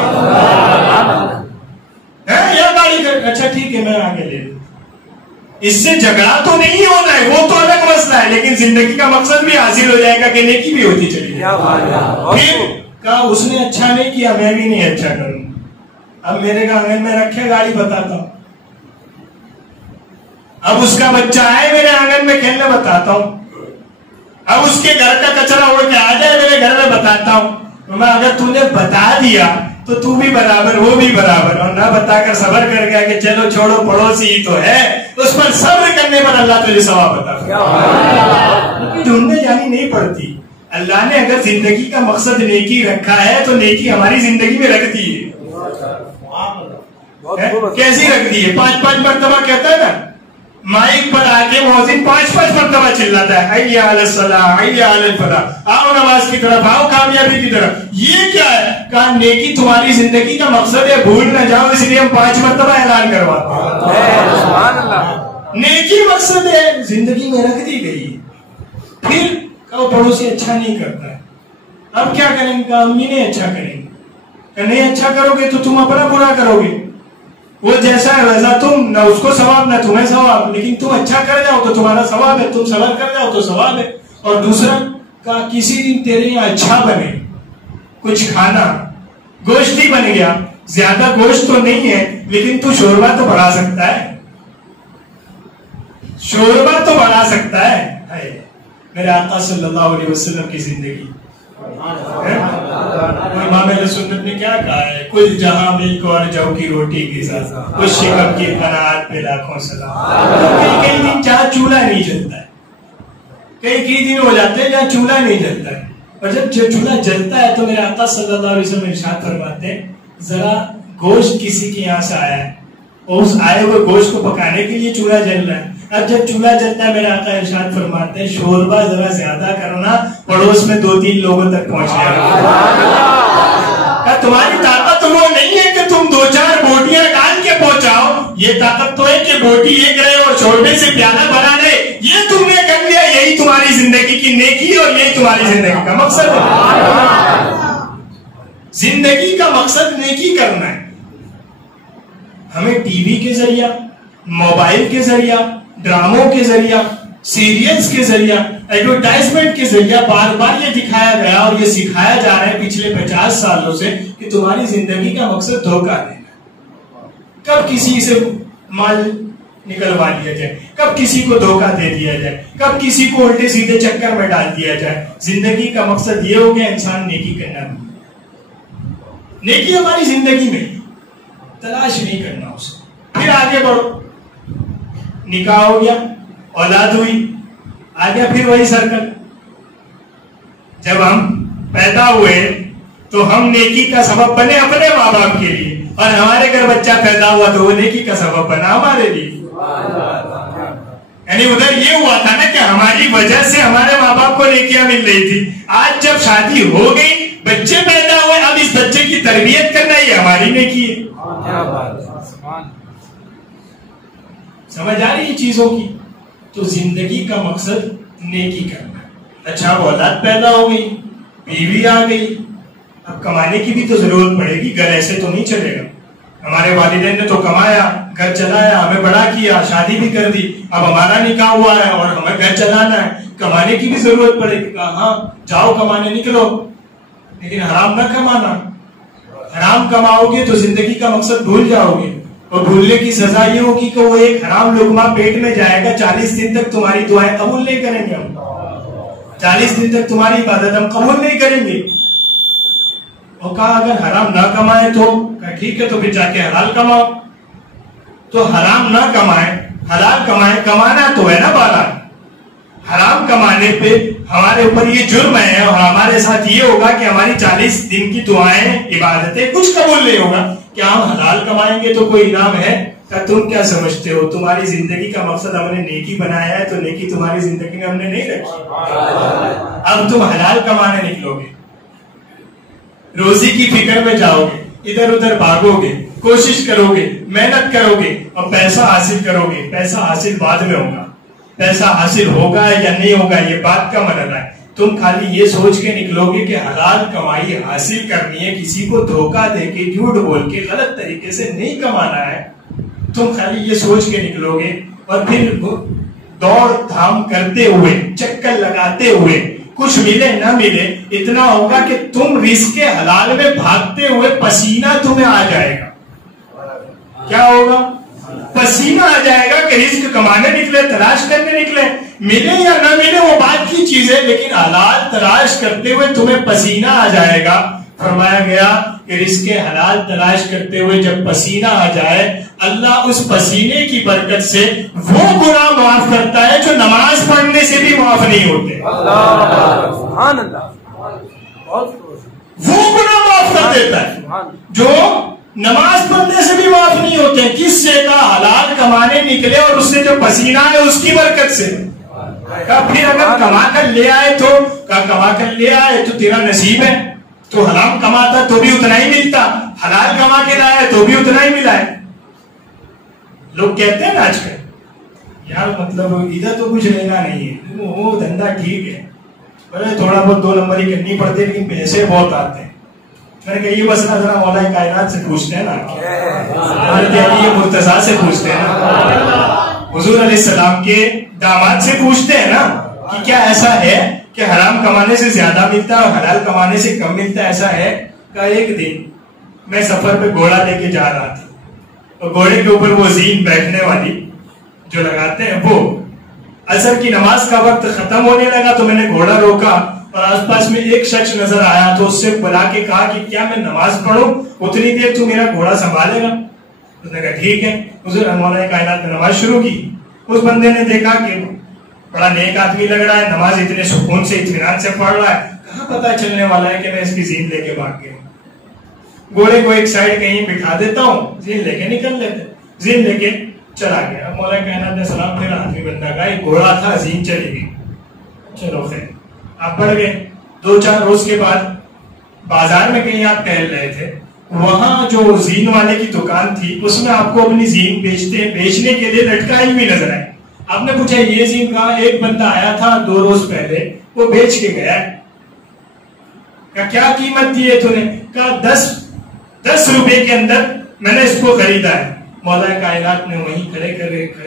یا گاڑی کر, اچھا ٹھیک ہے میں آگے لے لوں. اس سے جھگڑا تو نہیں ہونا ہے, وہ تو الگ مسئلہ ہے, لیکن زندگی کا مقصد بھی حاصل ہو جائے گا کہ نیکی بھی ہوتی چلی جائے. پھر کہا اس نے اچھا نہیں کیا, میں بھی نہیں اچھا کروں. اب میرے آنگن میں رکھے گاڑی بتاتا ہوں. اب اس کا بچہ آئے میرے آنگن میں کھیلنے بتاتا ہوں. اب اس کے گھر کا کچرا اڑ کے آ جائے میرے گھر میں بتاتا ہوں. میں اگر تو نے بتا دیا تو تو بھی برابر وہ بھی برابر, اور نہ بتا کر صبر کر گیا کہ چلو چھوڑو پڑوسی ہی تو ہے, اس پر صبر کرنے پر اللہ تجھے ثواب عطا فرمائے. ڈھونڈنے جانی نہیں پڑتی. اللہ نے اگر زندگی کا مقصد نیکی رکھا ہے تو نیکی ہماری زندگی میں رکھ دی ہے. کیسی رکھ دی ہے؟ 5 مرتبہ کہتا ہے نا, مائک پر آ کے مؤذن 5 مرتبہ چلاتا ہے, حی علی الصلاۃ حی علی الفلاح, آؤ نماز کی طرف, آؤ کامیابی کی طرف. یہ کیا ہے؟ کہا نیکی تمہاری زندگی کا مقصد ہے, بھول نہ جاؤ, اس لیے ہم 5 مرتبہ اعلان کرواتے ہیں. سبحان اللہ. نیکی مقصد ہے, زندگی میں رکھ دی گئی. پھر کہو پڑوسی اچھا نہیں کرتا ہے, اب کیا کریں گے؟ امی نے اچھا کریں گے. کہ نہیں اچھا کرو گے تو تم اپنا برا کرو گے. وہ جیسا ہے ویسا تم, نہ اس کو ثواب نہ تمہیں ثواب, لیکن تم اچھا کر جاؤ تو تمہارا ثواب ہے, تم صبر کر جاؤ تو ثواب ہے. اور دوسرا کہا کسی دن تیرے یہاں اچھا بنے کچھ کھانا, گوشت ہی بن گیا, زیادہ گوشت تو نہیں ہے لیکن تو شوربہ تو بڑھا سکتا ہے, شوربہ تو بڑھا سکتا ہے. میرے آقا صلی اللہ علیہ وسلم کی زندگی. امام اہل سنت نے کیا کہا ہے؟ کل جہاں ملک اور جو کی روٹی کے ساتھ, کچھ شکم کی قناعت پہ لاکھوں سلام. کئی دن جہاں چولہا نہیں جلتا ہے, کئی دن ہو جاتے ہیں جہاں چولہا نہیں جلتا ہے, اور جب چولہا جلتا ہے تو میرے آقا صلی اللہ علیہ وسلم ارشاد فرماتے ہیں ذرا گوشت کسی کے یہاں سے آیا ہے اور اس آئے ہوئے گوشت کو پکانے کے لیے چولہا جل رہا ہے. اب جب چولہا جلتا ہے میرے آقا ارشاد فرماتے ہیں شوربہ ذرا زیادہ کرنا, پڑوس میں 2-3 لوگوں تک پہنچ جائے. تمہاری طاقت وہ نہیں ہے کہ تم 2-4 بوٹیاں ڈال کے پہنچاؤ, یہ طاقت تو ہے کہ بوٹی ایک رہے اور شوربے سے پیالہ بنا رہے. یہ تم نے کر لیا, یہی تمہاری زندگی کی نیکی اور یہی تمہاری زندگی کا مقصد ہے. زندگی کا مقصد نیکی کرنا ہے. ہمیں ٹی وی کے ذریعہ، موبائل کے ذریعہ، ڈراموں کے ذریعہ، سیریلز کے ذریعہ، ایڈورٹائزمنٹ کے ذریعہ بار بار یہ دکھایا گیا اور یہ سکھایا جا رہا ہے پچھلے 50 سالوں سے کہ تمہاری زندگی کا مقصد دھوکہ دینا. کب کسی سے مال نکلوا لیا جائے، کب کسی کو دھوکہ دے دیا جائے، کب کسی کو الٹے سیدھے چکر میں ڈال دیا جائے. زندگی کا مقصد یہ ہو گیا انسان نیکی کرنا. نیکی ہماری زندگی میں تلاش نہیں کرنا اسے. پھر آگے بڑھو، نکاح ہو گیا، اولاد ہوئی، آ گیا پھر وہی سرکل. جب ہم پیدا ہوئے تو ہم نیکی کا سبب بنے اپنے ماں باپ کے لیے، اور ہمارے گھر بچہ پیدا ہوا تو وہ نیکی کا سبب بنا ہمارے لیے. یعنی ادھر یہ ہوا تھا نا کہ ہماری وجہ سے ہمارے ماں باپ کو نیکیاں مل رہی تھی. آج جب شادی ہو گئی، بچے پیدا ہوئے، اب اس بچے کی تربیت کرنا یہ ہماری نیکی ہے. سمجھ آ رہی ہے چیزوں کی؟ تو زندگی کا مقصد نیکی کرنا. اچھا اب اولاد پیدا ہو گئی، بیوی آ گئی، اب کمانے کی بھی تو ضرورت پڑے گی. گھر ایسے تو نہیں چلے گا. ہمارے والدین نے تو کمایا، گھر چلایا، ہمیں بڑا کیا، شادی بھی کر دی. اب ہمارا نکاح ہوا ہے اور ہمیں گھر چلانا ہے، کمانے کی بھی ضرورت پڑے گی. ہاں جاؤ کمانے نکلو، لیکن حرام نہ کمانا. حرام کماؤ گے تو زندگی کا مقصد بھول جاؤ گے، اور بھولنے کی سزا یہ ہوگی کہ وہ ایک حرام لقمہ پیٹ میں جائے گا. 40 دن تک تمہاری دعائیں قبول نہیں کریں گے ہم. 40 دن تک تمہاری عبادت ہم قبول نہیں کریں گے. اور کہا اگر حرام نہ کمائے تو ٹھیک ہے، تو پھر جا کے حلال کماؤ. تو حرام نہ کمائے، حلال کمائے. کمانا تو ہے نا بارہ. حرام کمانے پہ ہمارے اوپر یہ جرم ہے، اور ہمارے ساتھ یہ ہوگا کہ ہماری 40 دن کی دعائیں، عبادتیں کچھ قبول نہیں ہوگا. کیا ہم حلال کمائیں گے تو کوئی انعام ہے؟ کہ تم کیا سمجھتے ہو تمہاری زندگی کا مقصد ہم نے نیکی بنایا ہے، تو نیکی تمہاری زندگی میں ہم نے نہیں رکھی. اب تم حلال کمانے نکلو گے، روزی کی فکر میں جاؤ گے، ادھر ادھر بھاگو گے، کوشش کرو گے، محنت کرو گے اور پیسہ حاصل کرو گے. پیسہ حاصل بعد میں ہوگا. پیسہ حاصل ہوگا یا نہیں ہوگا یہ بات کا مرحلہ ہے. تم خالی یہ سوچ کے نکلو گے کہ حلال کمائی حاصل کرنی ہے، کسی کو دھوکہ دے کے، جھوٹ بول کے، غلط طریقے سے نہیں کمانا ہے. تم خالی یہ سوچ کے نکلو گے، اور پھر دوڑ دھام کرتے ہوئے، چکر لگاتے ہوئے، کچھ ملے نہ ملے، اتنا ہوگا کہ تم رزق حلال میں بھاگتے ہوئے پسینہ تمہیں آ جائے گا. کیا ہوگا؟ پسینہ آ جائے گا کہ رزق کمانے نکلے، تلاش کرنے نکلے. ملے یا نہ ملے وہ بات کی چیز ہے، لیکن حلال تلاش کرتے ہوئے تمہیں پسینہ آ جائے گا. فرمایا گیا کہ رزق حلال تلاش کرتے ہوئے جب پسینہ آ جائے، اللہ اس پسینے کی برکت سے وہ گناہ معاف کرتا ہے جو نماز پڑھنے سے بھی معاف نہیں ہوتے. سبحان اللہ. وہ گناہ معاف کر دیتا ہے جو نماز پڑھنے سے بھی معاف نہیں ہوتے. کس سے کا حلال کمانے نکلے اور اس سے جو پسینہ ہے اس کی برکت سے. پھر اگر کما کر لے آئے تو کما کر لے آئے تو تیرا نصیب ہے. تو حرام کماتا تو بھی اتنا ہی ملتا، حلال کما کے لایا تو بھی اتنا ہی ملا ہے. لوگ کہتے ہیں نا آج کل یار مطلب ادھر تو کچھ لینا نہیں ہے، وہ دھندا ٹھیک ہے، تھوڑا بہت 2 نمبر ہی کرنی پڑتی ہے لیکن پیسے بہت آتے ہیں. میں نے کہا یہ مسئلہ ذرا مولا کائنات سے پوچھتے ہیں نا، یہ مرتضیٰ سے پوچھتے ہیں نا، حضور علیہ السلام کے داماد سے پوچھتے ہیں نا کہ کیا ایسا ہے کہ حرام کمانے سے زیادہ ملتا ہے اور حلال کمانے سے کم ملتا ہے؟ ایسا ہے. کہ ایک دن میں سفر پہ گھوڑا لے کے جا رہا تھا، اور گھوڑے کے اوپر وہ زین بیٹھنے والی جو لگاتے ہیں، وہ عصر کی نماز کا وقت ختم ہونے لگا تو میں نے گھوڑا روکا، اور آس پاس میں ایک شخص نظر آیا تو اس سے بلا کے کہا کہ کیا میں نماز پڑھوں، اتنی دیر تو میرا گھوڑا سنبھالے گا؟ اس نے کہا ٹھیک ہے. حضور مولا کائنات نے نماز شروع کی. اس بندے نے دیکھا کہ بڑا نیک آدمی لگ رہا ہے، نماز اتنے سکون سے اطمینان سے پڑھ رہا ہے، کہاں پتا چلنے والا ہے کہ میں اس کی زین لے کے بھاگ گیا. گھوڑے کو ایک سائڈ کہیں بٹھا دیتا ہوں، زین لے کے نکل لیتے. زین لے کے چلا گیا. مولا کائنات نے سلام پھر آدمی بندہ کا ایک گھوڑا تھا، زین چلی گئی. چلو خیر آپ بڑھ گئے. 2-4 روز کے بعد بازار میں کہیں آپ ٹہل رہے تھے، وہاں جو زین والے کی دکان تھی اس میں آپ کو اپنی زین بیچنے کے لیے لٹکائی ہوئی نظر آئی. آپ نے پوچھا یہ سیم کہاں؟ ایک بندہ آیا تھا 2 روز پہلے، وہ بیچ کے گیا. کہا کیا قیمت دی ہے تو نے؟ کہا 10 روپے کے اندر میں نے اس کو خریدا ہے. مولا کائنات نے وہیں کھڑے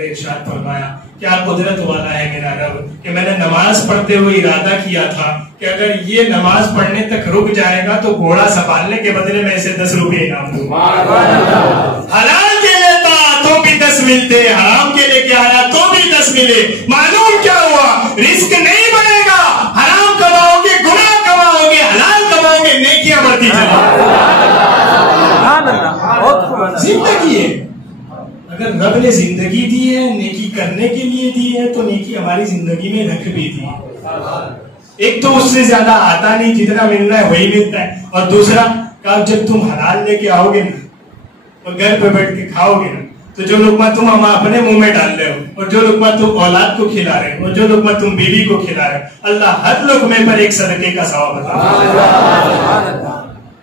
ارشاد فرمایا کیا قدرت والا ہے میرا رب کہ میں نے نماز پڑھتے ہوئے ارادہ کیا تھا کہ اگر یہ نماز پڑھنے تک رک جائے گا تو گھوڑا سنبھالنے کے بدلے میں اسے 10 روپے انعام دوں. حلال کے لیے تھا تو بھی 10 ملتے، حرام کے لیے کیا آیا تو بھی 10 ملے. معلوم کیا ہوا؟ رزق نہیں بنے گا. حرام کماؤ گے گناہ کماؤ گے، حلال کماؤ گے نیکیاں بڑھتی چلیں. زندگی ہے. اگر رب نے زندگی دی ہے نیکی کرنے کے لیے دی ہے تو نیکی ہماری زندگی میں رکھ بھی دی ہے. ایک تو اس سے زیادہ آتا نہیں، جتنا ملنا ہے وہی ملتا ہے. اور دوسرا جب تم حلال لے کے آؤ گے نا اور گھر پہ بیٹھ کے کھاؤ گے نا تو جو لقمہ تم اپنے منہ میں ڈال رہے ہو اور جو لقمہ تم اولاد کو کھلا رہے ہو اور جو لقمہ تم بیوی کو کھلا رہے ہو، اللہ ہر لقمے پر ایک صدقے کا ثواب بتا.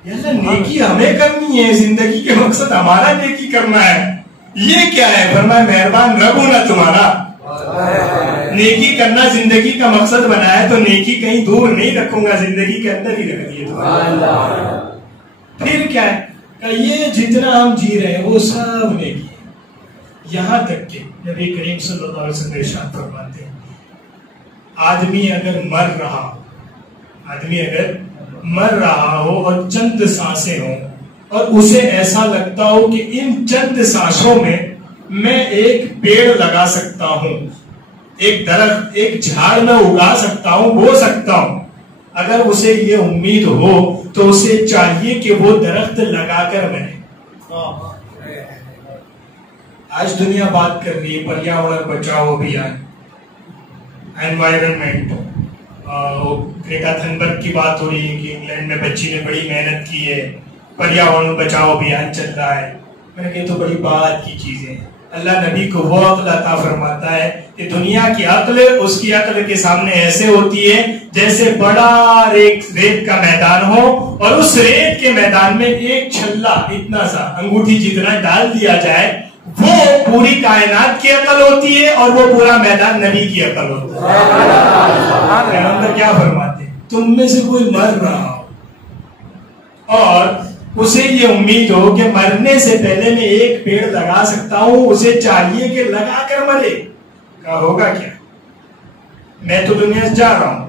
نیکی ہمیں کرنی ہے، زندگی کے مقصد ہمارا نیکی کرنا ہے. یہ کیا ہے؟ فرمایا مہربان رب ہوں نا تمہارا. نیکی کرنا زندگی کا مقصد بنایا تو نیکی کہیں دور نہیں رکھوں گا، زندگی کے اندر ہی رکھ دیے. پھر کیا ہے کہ یہ جتنا ہم جی رہے ہیں وہ سب نیکی ہے. یہاں تک کہ نبی کریم صلی اللہ علیہ وسلم ارشاد فرماتے ہیں آدمی اگر مر رہا ہو اور چند سانسیں ہوں اور اسے ایسا لگتا ہو کہ ان چند سانسوں میں ایک پیڑ لگا سکتا ہوں، ایک درخت، ایک جھاڑ میں اگا سکتا ہوں، بو سکتا ہوں، اگر اسے یہ امید ہو تو اسے چاہیے کہ وہ درخت لگا کر مرے. آج دنیا بات کر رہی ہے پریاورن بچاؤ ابھیان، انوائرمنٹ. گریٹا تھنبرگ کی بات ہو رہی ہے کہ انگلینڈ میں بچی نے بڑی محنت کی ہے، پریاورن بچاؤ ابھیان چل رہا ہے. میں نے کہا تو بڑی بات کی چیزیں. اللہ نبی کو وہ عقل عطا فرماتا ہے کہ دنیا کی عقل اس کی عقل کے سامنے ایسے ہوتی ہے جیسے بڑا ریت کا میدان ہو اور اس ریت کے میدان میں ایک چھلا اتنا سا انگوٹھی جتنا ڈال دیا جائے، وہ پوری کائنات کی عقل ہوتی ہے اور وہ پورا میدان نبی کی عقل ہوتا ہے. پیغمبر کیا فرماتے ہیں؟ تم میں سے کوئی مر رہا ہو اور اسے یہ امید ہو کہ مرنے سے پہلے میں ایک پیڑ لگا سکتا ہوں، اسے چاہیے کہ لگا کر مرے. کہا ہوگا کیا؟ میں تو دنیا سے جا رہا ہوں،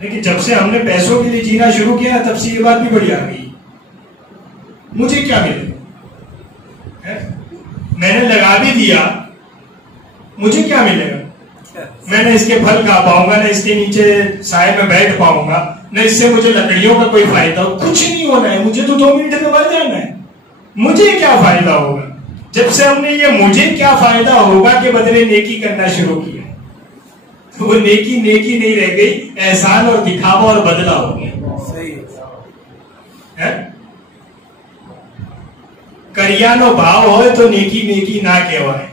لیکن جب سے ہم نے پیسوں کے لیے جینا شروع کیا تب سے یہ بات بھی بڑی آ گئی. مجھے کیا ملے؟ میں نے لگا بھی دیا، مجھے کیا ملے گا؟ میں نے اس کے پھل کھا پاؤں گا، نہ اس کے نیچے سائے میں بیٹھ پاؤں گا، نہ اس سے مجھے لکڑیوں کا کوئی فائدہ ہو. کچھ نہیں ہونا ہے، مجھے تو 2 منٹ میں مر جانا ہے. مجھے کیا فائدہ ہوگا؟ جب سے ہم نے یہ مجھے کیا فائدہ ہوگا کے بدلے نیکی کرنا شروع کیا تو وہ نیکی نہیں رہ گئی، احسان اور دکھاوا اور بدلہ ہو گیا. کریانو بھاؤ ہوئے تو نیکی نہ کہوائے.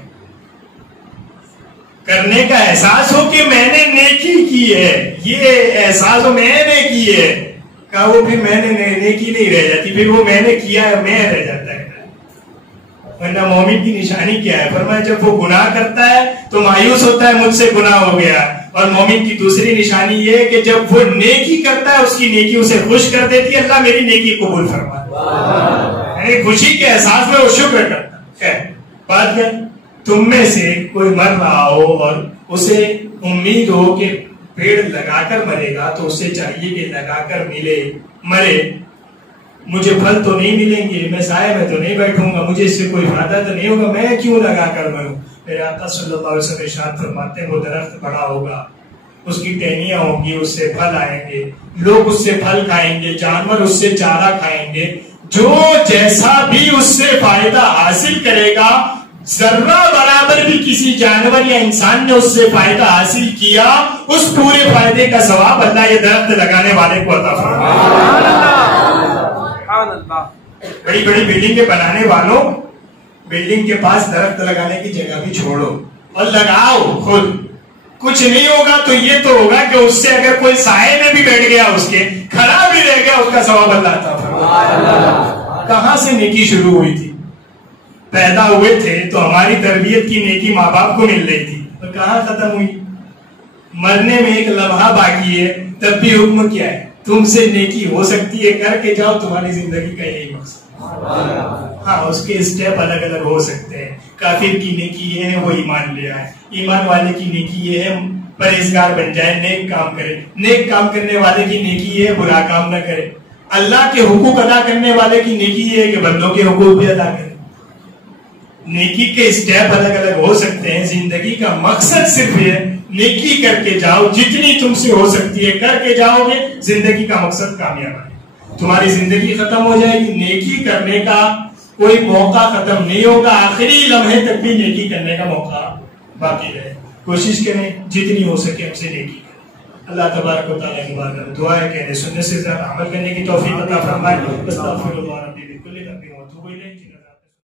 کرنے کا احساس ہو کہ میں نے نیکی کی ہے، یہ احساس ہو میں نے کی ہے، کہا وہ پھر میں نے نیکی نہیں رہ جاتی، پھر وہ میں نے کیا ہے میں رہ جاتا ہے. ورنہ مومن کی نشانی کیا ہے؟ فرمایا جب وہ گناہ کرتا ہے تو مایوس ہوتا ہے مجھ سے گناہ ہو گیا. اور مومن کی دوسری نشانی یہ ہے کہ جب وہ نیکی کرتا ہے اس کی نیکی اسے خوش کر دیتی ہے، اللہ میری نیکی قبول فرما. یعنی خوشی کے احساس میں وہ شکر کرتا ہے. بات کیا؟ تم میں سے کوئی مر رہا ہو اور اسے امید ہو کہ پیڑ لگا کر مرے گا تو اسے چاہیے کہ لگا کر مرے. مجھے پھل تو نہیں ملیں گے، میں سائے میں تو نہیں بیٹھوں گا، مجھے اس سے کوئی فائدہ تو نہیں ہوگا، میں کیوں لگا کر مروں؟ میرے آقا صلی اللہ علیہ وسلم ارشاد فرماتے ہیں وہ درخت بڑا ہوگا، اس کی ٹہنیاں ہوں گی، اس سے پھل آئیں گے، لوگ اس سے پھل کھائیں گے، جانور اس سے چارہ کھائیں گے. جو جیسا بھی اس سے فائدہ حاصل کرے گا، ذرہ برابر بھی کسی جانور یا انسان نے اس سے فائدہ حاصل کیا، اس پورے فائدے کا ثواب اللہ یہ درخت لگانے والے کو عطا فرمائے. بڑی بڑی بلڈنگیں بنانے والوں، بلڈنگ کے پاس درخت لگانے کی جگہ بھی چھوڑو اور لگاؤ خود. کچھ نہیں ہوگا تو یہ تو ہوگا کہ اس سے اگر کوئی سائے میں بھی بیٹھ گیا، اس کے کھڑا بھی رہ گیا، اس کا ثواب اللہ عطا فرمائے. کہاں سے نیکی شروع ہوئی تھی؟ پیدا ہوئے تھے تو ہماری تربیت کی نیکی ماں باپ کو مل رہی تھی، تو کہاں ختم ہوئی؟ مرنے میں ایک لمحہ باقی ہے، تب بھی حکم کیا ہے؟ تم سے نیکی ہو سکتی ہے، کر کے جاؤ، تمہاری زندگی کا یہی مقصد۔ ہاں اس کے اسٹیپ الگ الگ ہو سکتے ہیں۔ کافر کی نیکی یہ ہے وہ ایمان لے آئے، ایمان والے کی نیکی یہ ہے پرہیزگار بن جائے، نیک کام کرے، نیک کام کرنے والے کی نیکی یہ ہے برا کام نہ کرے، اللہ کے حقوق ادا کرنے والے کی نیکی یہ ہے کہ بندوں کے حقوق بھی ادا کرے۔ نیکی کے اسٹیپ الگ الگ ہو سکتے ہیں، زندگی کا مقصد صرف یہ نیکی کر کے جاؤ، جتنی تم سے ہو سکتی ہے کر کے جاؤ گے، زندگی کا مقصد کامیاب ہے۔ تمہاری زندگی ختم ہو جائے گی، نیکی کرنے کا کوئی موقع ختم نہیں ہوگا، آخری لمحے تک بھی نیکی کرنے کا موقع باقی رہے۔ کوشش کریں جتنی ہو سکے ہم سے نیکی کریں۔ اللہ تبارک و تعالیٰ کی بارگاہ میں دعا ہے کہ سنت سے زیادہ عمل کرنے کی توفیق عطا فرمائے۔ استغفر اللہ ربی